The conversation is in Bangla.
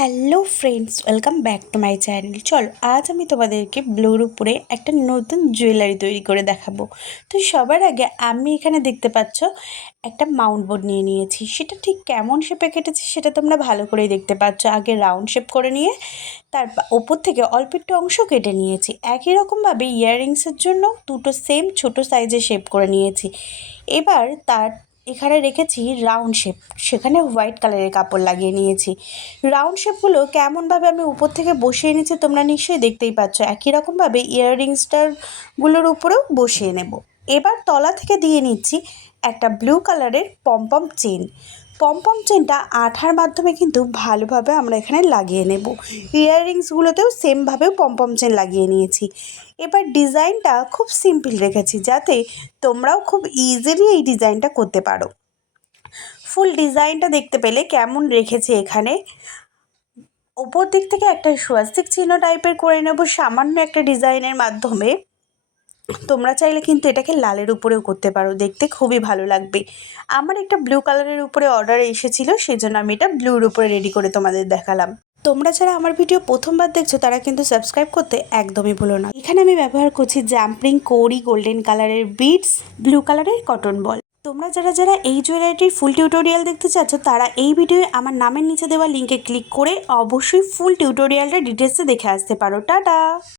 Hello friends, welcome back to my channel. চলো আজ আমি তোমাদেরকে ব্লুর উপরে একটা নতুন জুয়েলারি তৈরি করে দেখাবো। তো সবার আগে আমি এখানে দেখতে পাচ্ছ একটা মাউন্ট বোর্ড নিয়ে নিয়েছি। সেটা ঠিক কেমন শেপে কেটেছি সেটা তোমরা ভালো করেই দেখতে পাচ্ছ। আগে রাউন্ড শেপ করে নিয়ে তার ওপর থেকে অল্প একটু অংশ কেটে নিয়েছি। একই রকমভাবে ইয়াররিংসের জন্য দুটো সেম ছোটো সাইজে শেপ করে নিয়েছি। এবার তার এখানে রেখেছি রাউন্ড শেপ, সেখানে হোয়াইট কালারের কাপড় লাগিয়ে নিয়েছি। রাউন্ড শেপগুলো কেমনভাবে আমি উপর থেকে বসিয়ে নিয়েছি তোমরা নিশ্চয়ই দেখতেই পাচ্ছ। একই রকমভাবে ইয়াররিংসটারগুলোর উপরেও বসিয়ে নেব। এবার তলা থেকে দিয়ে নিচ্ছি একটা ব্লু কালারের পমপম চেন। পমপম চেনটা আঠার মাধ্যমে কিন্তু ভালোভাবে আমরা এখানে লাগিয়ে নেব। ইয়াররিংসগুলোতেও সেমভাবেও পমপম চেন লাগিয়ে নিয়েছি। এবার ডিজাইনটা খুব সিম্পল রেখেছি যাতে তোমরাও খুব ইজিলি এই ডিজাইনটা করতে পারো। ফুল ডিজাইনটা দেখতে পেলে কেমন রেখেছি এখানে। ওপর দিক থেকে একটা স্বস্তিক চিহ্ন টাইপের করে নেব সামান্য একটা ডিজাইনের মাধ্যমে। তোমরা চাইলে কিন্তু এটাকে লালের উপরেও করতে পারো, দেখতে খুবই ভালো লাগবে। আমার একটা ব্লু কালারের উপরে অর্ডার এসেছিলো, সেই জন্য আমি এটা ব্লুর উপরে রেডি করে তোমাদের দেখালাম। তোমরা যারা আমার ভিডিও প্রথমবার দেখছো তারা কিন্তু সাবস্ক্রাইব করতে একদমই ভুলো না। এখানে আমি ব্যবহার করছি জাম্পিং কৌড়ি গোল্ডেন কালারের বিডস, ব্লু কালারের কটন বল। তোমরা যারা যারা এই জুয়েলারিটির ফুল টিউটোরিয়াল দেখতে চাচ্ছ তারা এই ভিডিওয়ে আমার নামের নিচে দেওয়া লিঙ্কে ক্লিক করে অবশ্যই ফুল টিউটোরিয়ালটা ডিটেলসে দেখে আসতে পারো। টাটা।